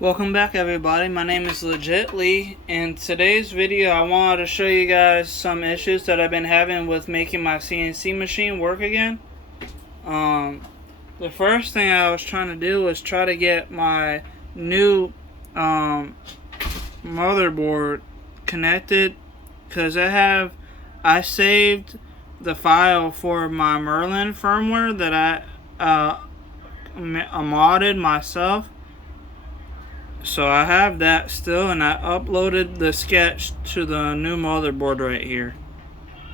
Welcome back, everybody. My name is Legit Lee. In today's video I wanted to show you guys some issues that I've been having with making my CNC machine work again. The first thing I was trying to do was try to get my new motherboard connected, because I saved the file for my Merlin firmware that I modded myself. So I have that still, and I uploaded the sketch to the new motherboard right here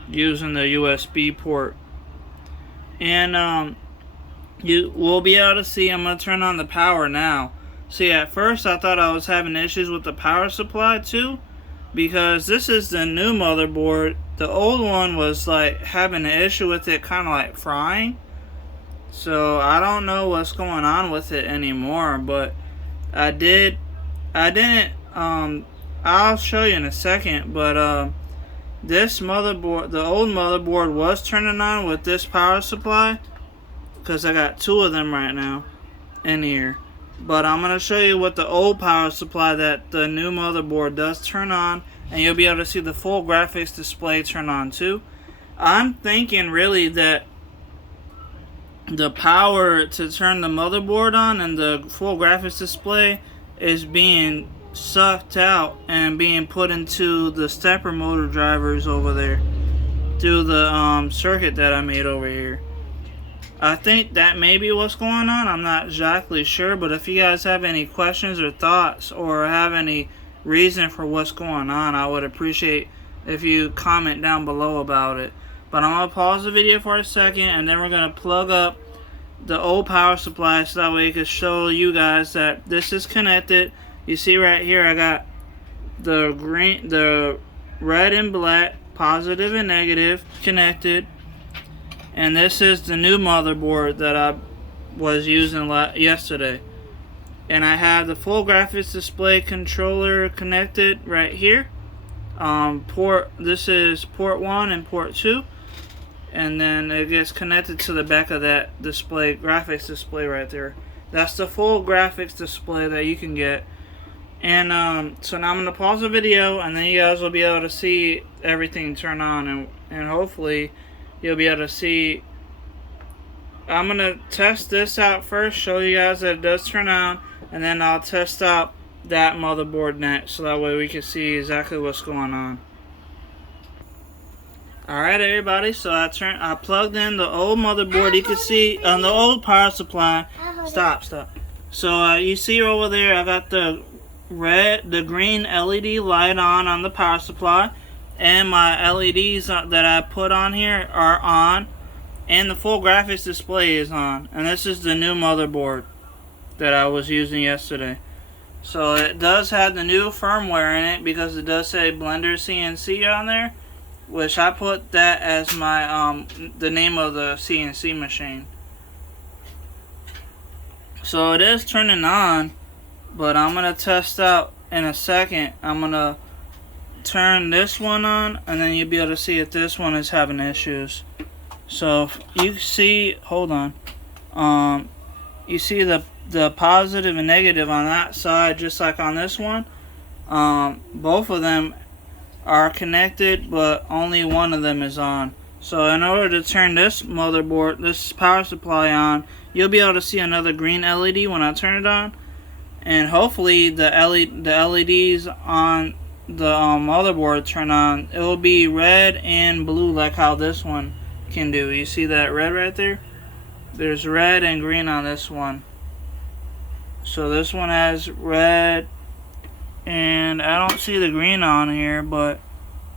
using the USB port. And you will be able to see, I'm going to turn on the power now. See, at first I thought I was having issues with the power supply too, because this is the new motherboard. The old one was like having an issue with it kind of like frying. So I don't know what's going on with it anymore, but I didn't, I'll show you in a second, but this motherboard, the old motherboard was turning on with this power supply, because I got two of them right now in here. But I'm going to show you what the old power supply that the new motherboard does turn on, and you'll be able to see the full graphics display turn on too. I'm thinking really that the power to turn the motherboard on and the full graphics display is being sucked out and being put into the stepper motor drivers over there through the circuit that I made over here. I think that may be what's going on. I'm not exactly sure, but if you guys have any questions or thoughts or have any reason for what's going on, I would appreciate if you comment down below about it. But I'm going to pause the video for a second, and then we're going to plug up the old power supply so that way it can show you guys that this is connected. You see right here I got the red and black, positive and negative, connected. And this is the new motherboard that I was using yesterday. And I have the full graphics display controller connected right here. This is port 1 and port 2. And then it gets connected to the back of that display, graphics display right there. That's the full graphics display that you can get. And so now I'm going to pause the video, and then you guys will be able to see everything turn on, and hopefully you'll be able to see. I'm going to test this out first, show you guys that it does turn on, and then I'll test out that motherboard next, so that way we can see exactly what's going on. Alright, everybody, so I plugged in the old motherboard. You can see on the old power supply. Stop. So you see over there, I got the green LED light on the power supply, and my LEDs that I put on here are on, and the full graphics display is on. And this is the new motherboard that I was using yesterday. So it does have the new firmware in it, because it does say Blender CNC on there, which I put that as my the name of the CNC machine. So it is turning on, but I'm gonna test out in a second. I'm gonna turn this one on, and then you'll be able to see if this one is having issues. So if you see, hold on, you see the positive and negative on that side, just like on this one. Both of them are connected, but only one of them is on. So in order to turn this motherboard, this power supply on, you'll be able to see another green LED when I turn it on, and hopefully the LEDs on the motherboard turn on. It will be red and blue, like how this one can do. You see that red right there? There's red and green on this one. So this one has red, and I don't see the green on here, but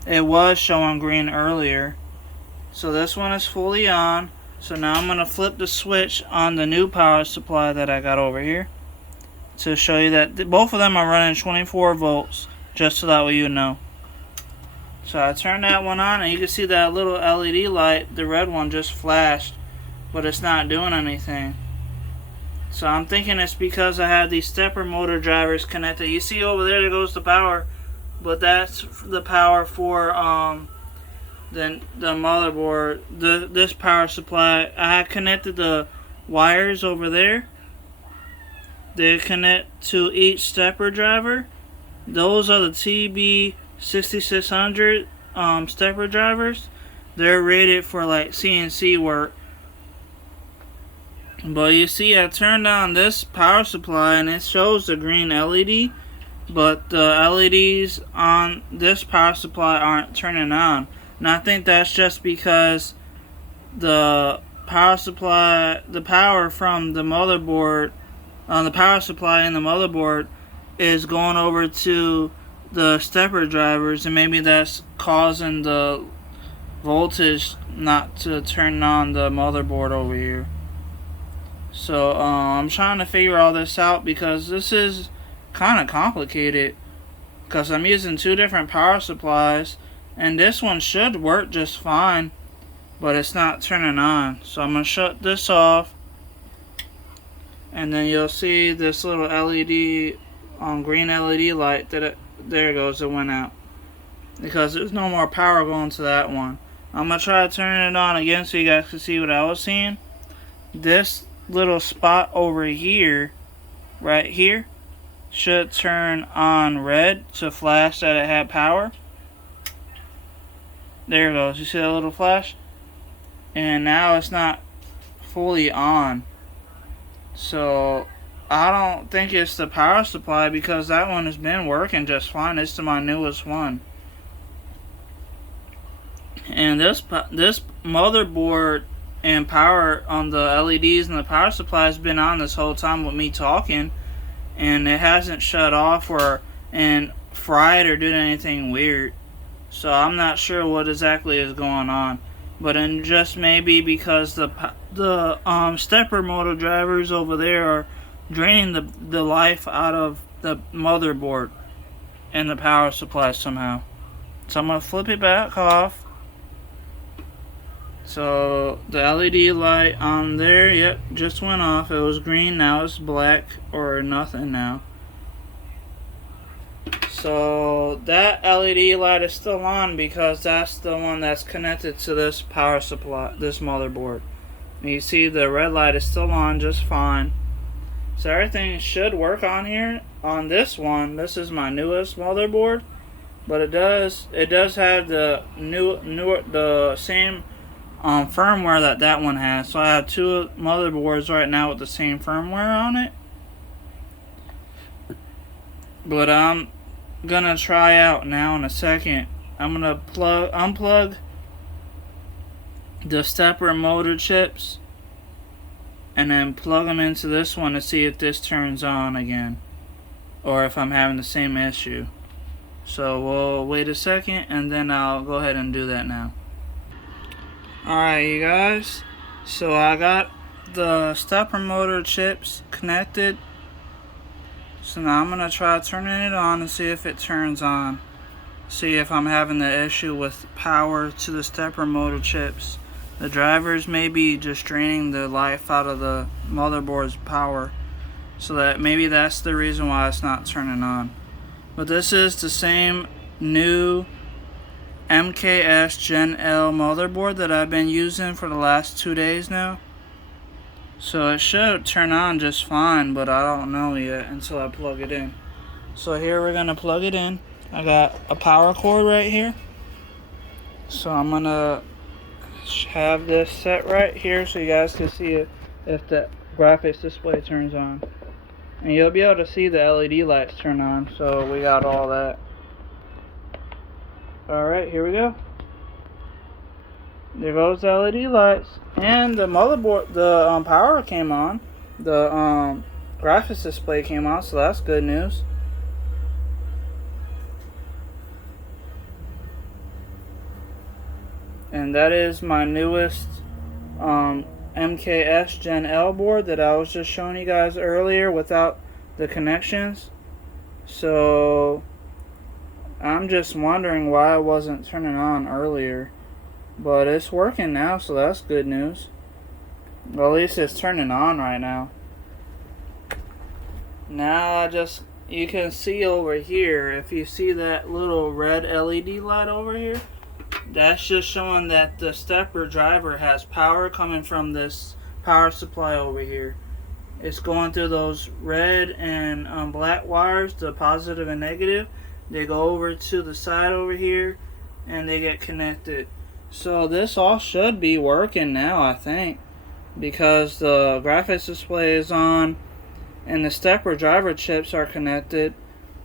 it was showing green earlier. So this one is fully on. So now I'm going to flip the switch on the new power supply that I got over here to show you that both of them are running 24 volts, just so that way you know. So I turned that one on, and you can see that little LED light, the red one, just flashed, but it's not doing anything. So I'm thinking it's because I had these stepper motor drivers connected. You see over there goes the power, but that's the power for the motherboard. This power supply, I had connected the wires over there, they connect to each stepper driver. Those are the TB6600 stepper drivers. They're rated for like CNC work. But you see, I turned on this power supply and it shows the green LED, but the LEDs on this power supply aren't turning on. And I think that's just because the power supply, the power from the motherboard, the power supply in the motherboard is going over to the stepper drivers, and maybe that's causing the voltage not to turn on the motherboard over here. So I'm trying to figure all this out because this is kind of complicated, because I'm using two different power supplies and this one should work just fine, but it's not turning on. So I'm going to shut this off, and then you'll see this little LED green LED light that there it goes, it went out because there's no more power going to that one. I'm going to try turning it on again so you guys can see what I was seeing. This little spot over here, right here, should turn on red to flash that it had power. There it goes. You see that little flash? And now it's not fully on. So I don't think it's the power supply, because that one has been working just fine. It's my newest one. And this motherboard and power on the LEDs and the power supply has been on this whole time with me talking, and it hasn't shut off or fried or did anything weird. So I'm not sure what exactly is going on, but then just maybe because the stepper motor drivers over there are draining the life out of the motherboard and the power supply somehow. So I'm gonna flip it back off. So the LED light on there, yep, just went off. It was green, now it's black or nothing now. So that LED light is still on because that's the one that's connected to this power supply, this motherboard. And you see the red light is still on just fine. So everything should work on here. On this one, this is my newest motherboard, but it does have the the same firmware that one has. So I have two motherboards right now with the same firmware on it. But I'm gonna try out now in a second. I'm gonna unplug the stepper motor chips and then plug them into this one to see if this turns on again, or if I'm having the same issue. So we'll wait a second and then I'll go ahead and do that now. Alright, you guys, so I got the stepper motor chips connected. So now I'm going to try turning it on and see if it turns on. See if I'm having the issue with power to the stepper motor chips. The drivers may be just draining the life out of the motherboard's power. So that maybe that's the reason why it's not turning on. But this is the same new MKS Gen L motherboard that I've been using for the last 2 days now. So it should turn on just fine, but I don't know yet until I plug it in. So here we're going to plug it in. I got a power cord right here. So I'm going to have this set right here so you guys can see it if the graphics display turns on. And you'll be able to see the LED lights turn on. So we got all that. Alright, here we go. There goes the LED lights. And the motherboard, the power came on. The graphics display came on, so that's good news. And that is my newest MKS Gen L board that I was just showing you guys earlier without the connections. So I'm just wondering why it wasn't turning on earlier. But it's working now, so that's good news. Well, at least it's turning on right now. Now you can see over here, if you see that little red LED light over here, that's just showing that the stepper driver has power coming from this power supply over here. It's going through those red and black wires, the positive and negative. They go over to the side over here and they get connected. So this all should be working now, I think, because the graphics display is on and the stepper driver chips are connected.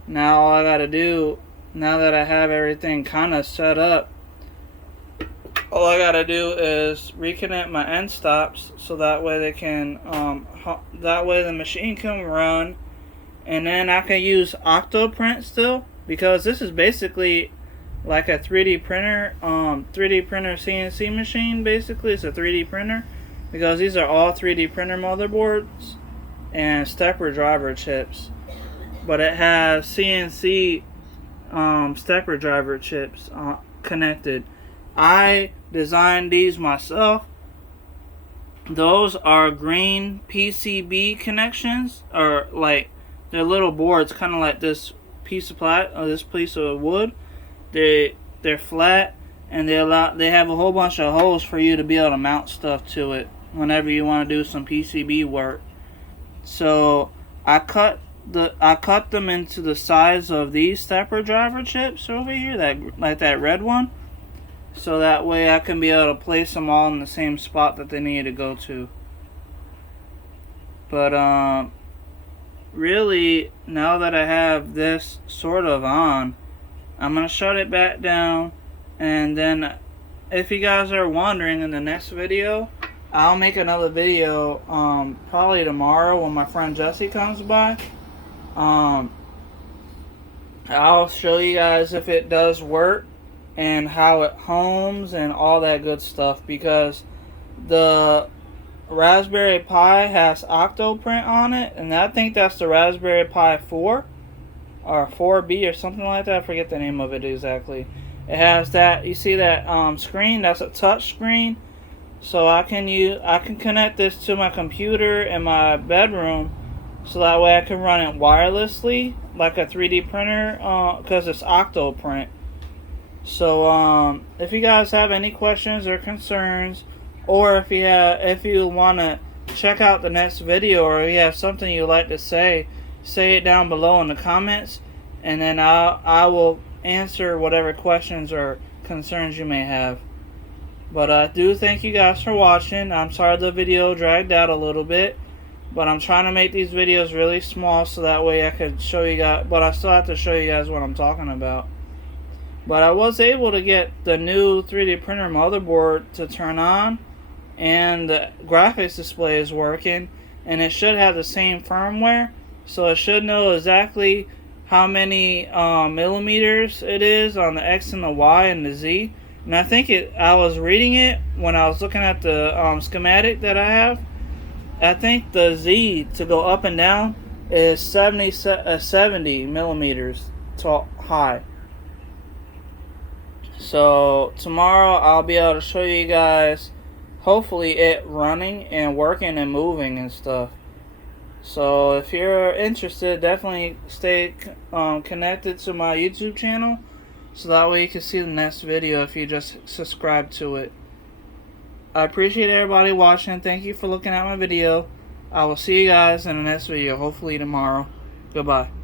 Now all I gotta do, now that I have everything kind of set up, all I gotta do is reconnect my end stops so that way they can, that way the machine can run, and then I can use Octoprint still, because this is basically like a 3D printer, 3D printer CNC machine. Basically, it's a 3D printer because these are all 3D printer motherboards and stepper driver chips, but it has CNC stepper driver chips connected. I designed these myself. Those are green PCB connections, or like they're little boards, kind of like this piece of this piece of wood. They're flat, and they have a whole bunch of holes for you to be able to mount stuff to it whenever you want to do some PCB work. So I cut them into the size of these stepper driver chips over here, that red one, so that way I can be able to place them all in the same spot that they need to go to. But really, now that I have this sort of on, I'm going to shut it back down, and then if you guys are wondering, in the next video, I'll make another video probably tomorrow when my friend Jesse comes by. I'll show you guys if it does work and how it homes and all that good stuff, because the Raspberry Pi has Octoprint on it, and I think that's the Raspberry Pi 4 or 4B or something like that. I forget the name of it exactly. It has that, you see that screen, that's a touch screen. So I can connect this to my computer in my bedroom, so that way I can run it wirelessly like a 3D printer, because it's Octoprint. So if you guys have any questions or concerns, or if you want to check out the next video, or you have something you'd like to say it down below in the comments, and then I will answer whatever questions or concerns you may have. But I do thank you guys for watching. I'm sorry the video dragged out a little bit, but I'm trying to make these videos really small so that way I could show you guys, but I still have to show you guys what I'm talking about. But I was able to get the new 3D printer motherboard to turn on, and the graphics display is working, and it should have the same firmware, so it should know exactly how many millimeters it is on the X and the Y and the Z. And I think I was reading it when I was looking at the schematic that I have. I think the Z to go up and down is 70 millimeters high. So tomorrow I'll be able to show you guys, hopefully, it running and working and moving and stuff. So if you're interested, definitely stay connected to my YouTube channel, so that way you can see the next video if you just subscribe to it. I appreciate everybody watching. Thank you for looking at my video. I will see you guys in the next video, hopefully tomorrow. Goodbye.